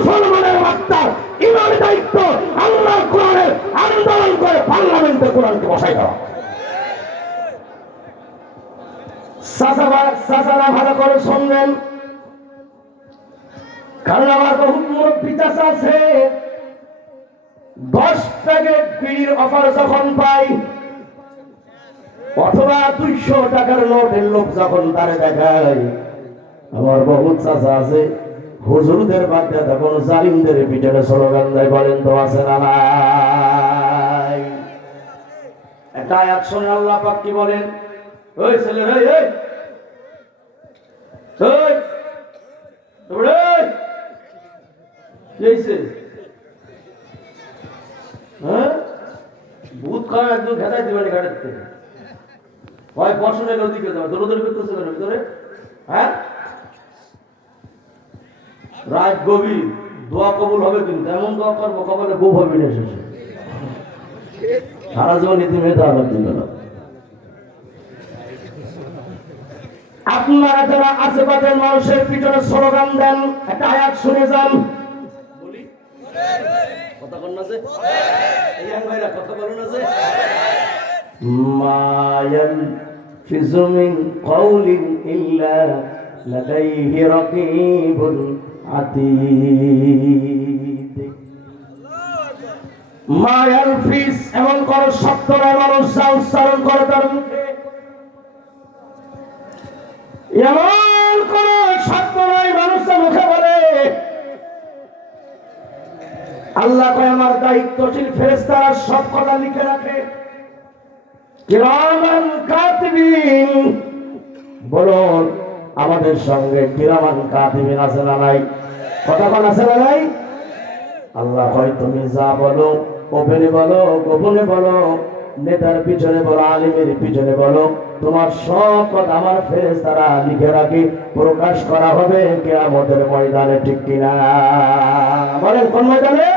মুসলমানের বার্তা ইমানের দায়িত্ব আল্লাহ কোরআনের আন্দোলন করে পার্লামেন্টে কোরআনকে বসাই দেওয়া। চাচারা ভালো করে শুনবেন, কারণ আমার বহু মুরব্বী চাচা আছে 10 প্যাকেট বিড়ির অফার যখন পাই অথবা 200 টাকার নোটের লোক যখন তারে দেখায়, আমার বহুত চাচা আছে হুজুরদের বাদ দিয়ে তখন জালিমদের পিছনে স্লোগান দেয়। বলেন তো আছে না নাই? একটা আয়াত শুনে আল্লাহ পাক কি বলেন? ওই ছেলে রে, এই ওই তোমরা কি হইছে? হ্যাঁ, ভূত খাওয়া একদম ঘেরাই দিবেন ঘাটের থেকে। হয় বসনের নদীকে যাও, দৌড়দৌড়ি করতেছে কেন ভিতরে? হ্যাঁ, রাত গভীর, দোয়া কবুল হবে কিন্তু এমন দোয়া করবো কবলে বউ হবে না শেষে। সারা জীবন ইতিমে দেওয়া দিল না। আপনারা যারা আশেপাশের মানুষের পিছনে স্লোগান দেন, একটা আয়াত শুনে যান। বলি কথা বল না যে এই ভাইরা কথা বলো না যে মায়াল ফিজু মিন কাউলিন ইল্লা লাদাইহি রাকিবুন আতীদ। মায়াল ফিজ এমন কোন শব্দ নয় মানুষ যা উচ্চারণ করে তার মুখে, এমন কোন শব্দ নয় মানুষ মুখে বলে। আল্লাহ কয় আমার দায়িত্বশীল ফেরেশতারা সব কথা লিখে রাখে। কিরামান কাতিবিন, বলুন আমাদের সঙ্গে কিরামান কাতিবিন আছে না নাই? কথা কোন আছে না নাই? আল্লাহ কয় তুমি যা বলো, ওপেনে বলো গোপনে বলো, নেতার পিছনে বলো আলিমের পিছনে বলো, তোমার সব কথা আমার ফেরেশতারা লিখে রাখি, প্রকাশ করা হবে কিয়ামতের ময়দানে। ঠিক কিনা বলেন? কোন ময়দানে?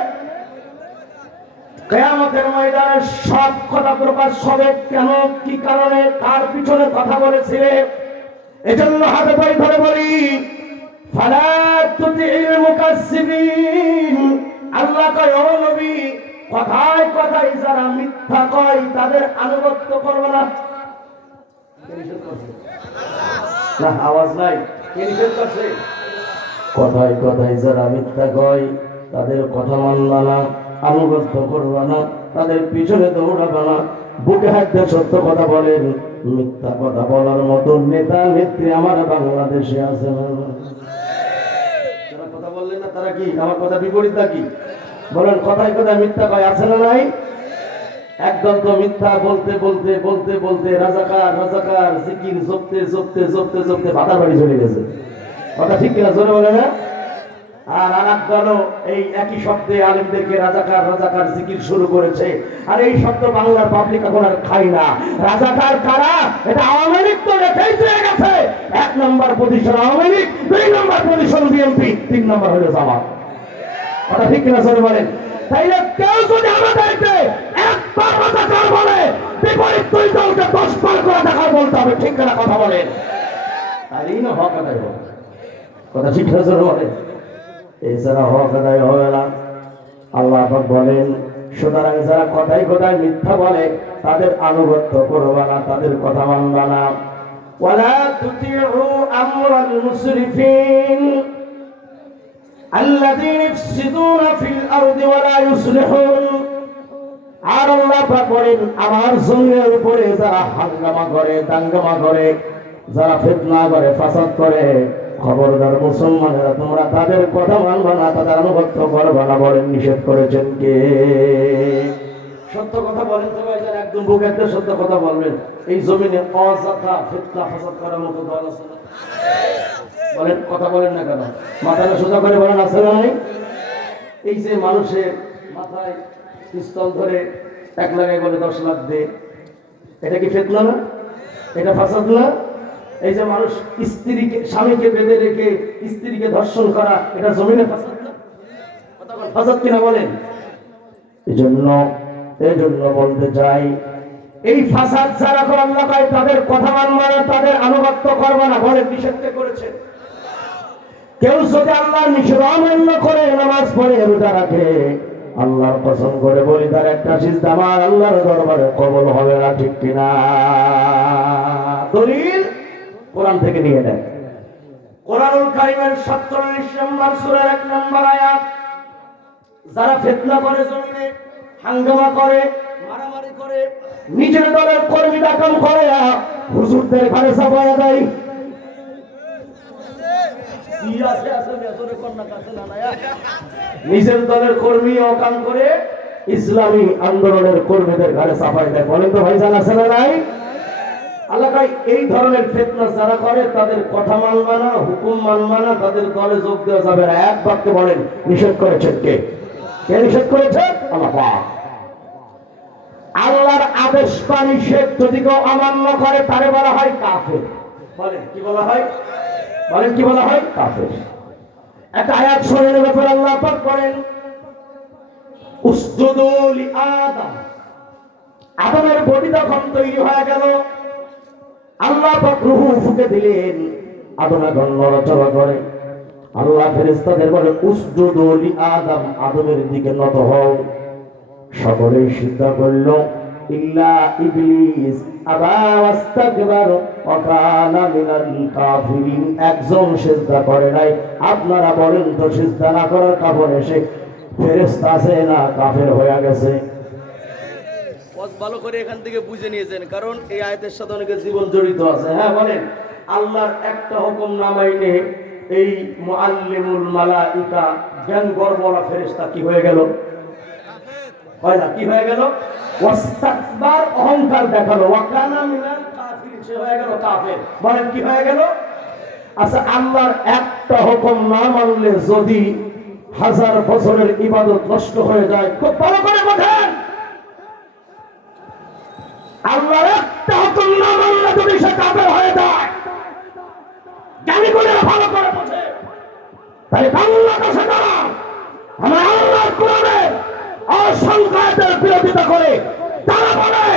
কিয়ামতের ময়দানে সব কথা প্রকাশ হবে। কেন, কি কারণে, কার পিছনে কথা বলেছিলে? এজন্য হাতে পায়ে ধরে বলি, ফালা তুতিল মুকাসসিবিন। আল্লাহ কয় ও নবী, কথায় কথায় যারা মিথ্যা কয় তাদের আনুগত্য করবে না। না আওয়াজ নাই? কে নিষেধ করছে? কথায় কথায় যারা মিথ্যা কয় তাদের কথা মানবা না, আনুগত্য করবা না, তাদের পিছনে দৌড়াবে না। বুকে হাত দিয়ে সত্য কথা বলেন, মিথ্যা কথা বলার মতো নেতা নেত্রী আমার বাংলাদেশে আছে না? যারা কথা বললেন না তারা কি আমার কথা বিপরীত নাকি? বলেন কথায় কথায় মিথ্যা কয় আছে না নাই? একদল তো মিথ্যা বলতে বলতে বলতে বলতে রাজাকার রাজাকার জিকির জপতে জপতে জপতে জপতে বাধা বাড়ি চলে গেছে। কথা ঠিক কিনা জোরে বলে না? আর আরেক দলও এই একই শব্দে আলেমদেরকে রাজাকার রাজাকার জিকির শুরু করেছে। আর এই শব্দ বাংলার পাবলিক এখন আর খাই না। রাজাকার কারা? এটা আওয়ামী লীগ তো রেখেই চলে গেছে। 1 নম্বর পজিশন আওয়ামী লীগ, 2 নম্বর পজিশন বিএনপি, 3 নম্বর হলো জামাত। কথা ঠিক কিনা জোরে বলেন? তাইলে কেউ যদি আমাদেরকে একবার রাজাকার বলে, বিপরীত 2 দলকে 10 বার করে রাজাকার বলতে হবে। ঠিক কিনা কথা বলেন? তাইলেই না হক আদায় হবে। কথা ঠিক কিনা জোরে বলেন? এছাড়া হক আদায় হবে না। আল্লাহ পাক বলেন, সুতরাং যারা কথায় কথায় মিথ্যা বলে তাদের আনুগত্য করবা না, তাদের কথা মানবা না। ওয়ালা তুতিউ আমরাল মুসরিফিন আল্লাযীনা ইফসিদুনা ফিল আরদি ওয়ালা ইউসলিহুন। আর আল্লাহ পাক বলেন, আমার জমিনের উপরে যারা হাঙ্গামা করে, দাঙ্গামা করে, যারা ফিতনা করে, ফাসাদ করে, খবরদার মুসলমানেরা তোমরা তাদের কথা মানবা না, তাদের আনুগত্য করবা না। বলেন নিষেধ করেছেন কে? সত্য কথা বলেন তো ভাই, যারা একদম বুকেতে সত্য কথা বলবেন। এই জমিনে অযথা ফিতনা ফাসাদ করার মতো দল আছে না? বলেন, কথা বলেন না কেন? মাথাটা সোজা করে বলেন, আছে না নাই? এই যে মানুষের মাথায় পিস্তল ধরে 1 লাগাই বলে 10 লাখ দে, এটা কি ফিতনা না? এটা ফাসাদ না? এই যে মানুষ স্ত্রীকে স্বামীকে বেঁধে রেখে স্ত্রীকে ধর্ষণ করা, এটা জমিনে ফাসাদ না? ফাসাদ কিনা বলেন? এজন্য বলতে চাই, এই ফাসাদ যারা করে আল্লাহ কয় তাদের কথা মানবা না, তাদের আনুগত্য করবা না। বলেন নিষেধ করেছে? কেউ যদি আল্লাহর নিষেধ অমান্য করে নামাজ পড়ে রোজা রাখে, আল্লাহর কসম করে বলি তার একটা সিজদা আমার আল্লাহর দরবারে কবুল হবে না, ঠিক কিনা? দলিল কোরআন থেকে নিয়ে নেন। কোরআনুল কারীমের ৪৭ নম্বর সূরার ১ নম্বর আয়াত, যারা ফিতনা করে, জমিনে হাঙ্গামা করে, মারামারি করে, নিজের দলের কর্মী ডাকাম করে, হুজুরদের ঘরে চাপায়া দেয়। নিজের দলের কর্মী অকাম করে ইসলামী আন্দোলনের কর্মীদের ঘরে চাপাই দেয়। বলেন তো ভাইজান, আছে না নাই? আল্লাহ এই ধরনের ফিতনা যারা করে তাদের কথা মানবা না, হুকুম মানবা না, তাদের দলে যোগ দেওয়া যাবে না। এক বাক্যে বলেন, নিষেধ করেছেন কে? কে নিষেধ করেছে? আল্লাহ। আল্লাহর আদেশ বা নিষেধ যদি কেউ অমান্য করে তারে বলা হয় কাফের। বলেন কি বলা হয়? বলেন কি বলা হয়? কাফের। একটা আয়াত শুনে ব্যাপারে আল্লাহ পাক বলেন, উসজুদু লিআদম। আদমের বডি যখন তৈরি হয়ে গেল, আল্লাহ পাক রূহ ফুঁকে দিলেন, আদম এখন নড়াচড়া করে। আল্লাহ ফেরেশতাদের বলে, উসজুদু লিআদম, আদমের দিকে নত হও। সকলেই সিজদা করল, ইল্লা ইবলিস আবা ওয়াস্তাকবার ওয়া কানা মিনাল কাফিরিন। একজন সিজদা করে নাই। আপনারা বলেন তো, সিজদা না করার কারণে সে ফেরেশতা আছে না কাফের হয়ে গেছে? ভালো করে এখান থেকে বুঝে নিয়েছেন, কারণ এই আয়াতের সাথে অনেকের জীবন জড়িত আছে। হ্যাঁ বলেন, আল্লাহর একটা হুকুম না মাইনে এই মুআল্লিমুল মালাইকা জ্ঞান গর্বলা ফেরেশতা কি হয়ে গেল? হয় না, কি হয়ে গেল? ওয়াস্তাকবার, অহংকার দেখালো, ওয়া কানা মিনাল কাফিরিন, সে হয়ে গেল কাফের। বলেন কি হয়ে গেল? আচ্ছা, আল্লাহর একটা হুকুম না মানলে যদি 1000 বছরের ইবাদত নষ্ট হয়ে যায়, খুব ভালো করে বোঝেন, আল্লাহর একটা হুকুম না মানলে যদি সে কাফের হয়ে যায়, জানি করে ভালো করে বোঝে। তাই বাংলা কাছে যারা আমরা আল্লাহর কোরআনে অসংখ্য আয়াতের বিরোধিতা করে, তারা বলে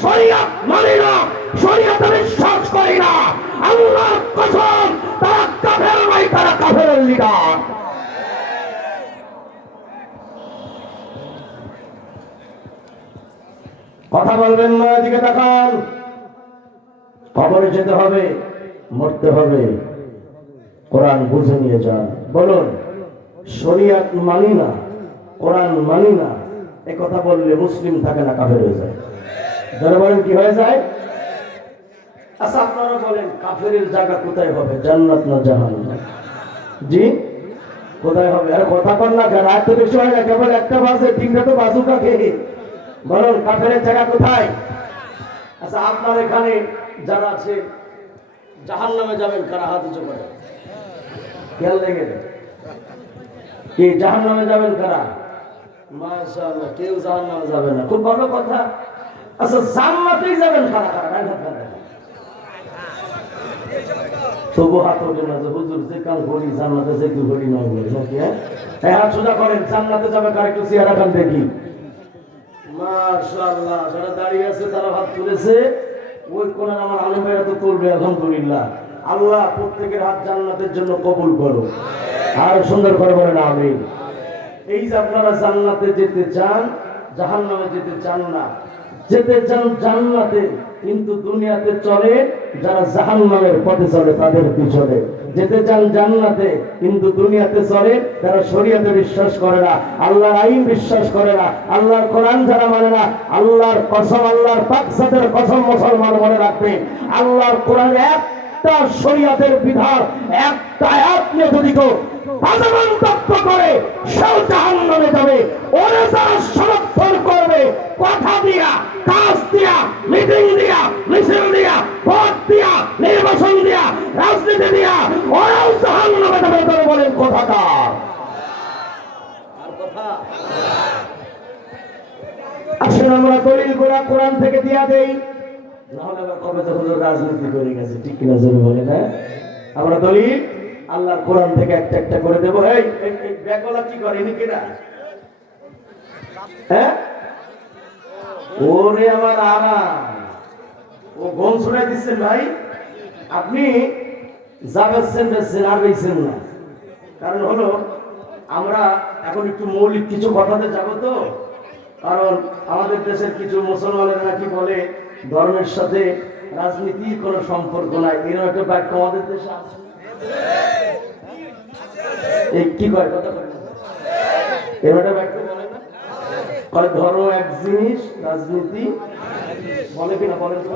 শরীয়ত মানি না, শরীয়তে বিশ্বাস করি না, আল্লাহর কসম তারা কাফের নয়, তারা কাফেরের লিডার। কথা বলবেন না, এদিকে তাকান। কবরে যেতে হবে, মরতে হবে, কোরআন বুঝে নিয়ে যান। বলুন, শরীয়ত মানি না, কোরআন মানি না, এ কথা বললে মুসলিম থাকে না, কাফের হয়ে যায়। যারা বলেন কি হয়ে যায়? আচ্ছা, আপনারা বলেন কাফেরের জায়গা কোথায় হবে, জান্নাত না জাহান্নাম? জি, কোথায় হবে? আর কথা কর না কেন? এত বেশি হয় না, কেবল একটা বাজে, তিনটা তো বাজুকা খেয়ে। বলুন কাফেরের জায়গা কোথায়? আচ্ছা, আপনার এখানে যারা আছে জাহান্নামে যাবেন, কারা হাত উঁচু করে? খেয়াল লেগে কি জাহান্নামে যাবেন কারা? মাশাআল্লাহ, কেউ জাহান্নামে যাবে না, খুব ভালো কথা। আচ্ছা, জান্নাতেই যাবেন কারা? কারা তবু হাত ওঠে না যে হুজুর যে কাল বলি জান্নাতে যে কি বলি নয় বলি নাকি? হ্যাঁ, হাত সোজা করেন। জান্নাতে যাবে কারা? একটু চেহারা খান দেখি। মাশাআল্লাহ, যারা দাঁড়িয়ে আছে তারা হাত তুলেছে। ওই কোন আমার আলেম ভাইরা তো তুলবে, আলহামদুলিল্লাহ। আল্লাহ প্রত্যেকের হাত জান্নাতের জন্য কবুল করো, আর সুন্দর করে বলেন আমিন। এই যে আপনারা জান্নাতে যেতে চান, জাহান্নামে যেতে চান না। যেতে চান জান্নাতে, কিন্তু দুনিয়াতে চলে যারা জাহান্নামের পথে চলে তাদের পিছনে। যেতে চান জান্নাতে, কিন্তু দুনিয়াতে চলে যারা শরীয়তে বিশ্বাস করে না, আল্লাহর আইন বিশ্বাস করে না, আল্লাহর কোরআন যারা মানে না। আল্লাহর কসম, আল্লাহর পাক জাতের কসম, মুসলমান মনে রাখবে, আল্লাহর কোরআন একটা শরীয়তের বিধান, একটা আয়াত নিয়ে যদি কেউ মন্তব্য করে, সেও জাহান্নামে যাবে। ওরা যারা সমর্থন করবে কথা দিয়া, কাজ দিয়া, মিটিং দিয়া, মিছিল দিয়া, ভোট দিয়া, নির্বাচন দিয়া, রাজনীতি দিয়া, ওরাও জাহান্নামে যাবে। তারা বলেন কথাকার আর কথা। আসেন আমরা দলিল গোড়া কোরআন থেকে দিয়া দেই, নাহলে আবার কবে তো হুজুর রাজনীতি করে গেছে, ঠিক কিনা জোরে বলে না? আমরা দলিল আল্লাহর কোরআন থেকে একটা একটা করে দেবো। এই ব্যাগওয়ালা কি করে, ইনি কিনা? হ্যাঁ, ওরে আমার আরাম, ও গম শোনাই দিচ্ছেন ভাই। আপনি যা বেচছেন বেচছেন, আর বেচছেন না, কারণ হলো আমরা এখন একটু মৌলিক কিছু কথাতে যাবো তো। কারণ আমাদের দেশের কিছু মুসলমানেরা নাকি বলে ধর্মের সাথে রাজনীতির কোনো সম্পর্ক নাই, এরকম একটা বাক্য আমাদের দেশে আছে। এই কি করে কথা বলে এরকম একটা বাক্য বলে না, ধর্ম এক জিনিস রাজনীতি বলে কিনা বলেন তো।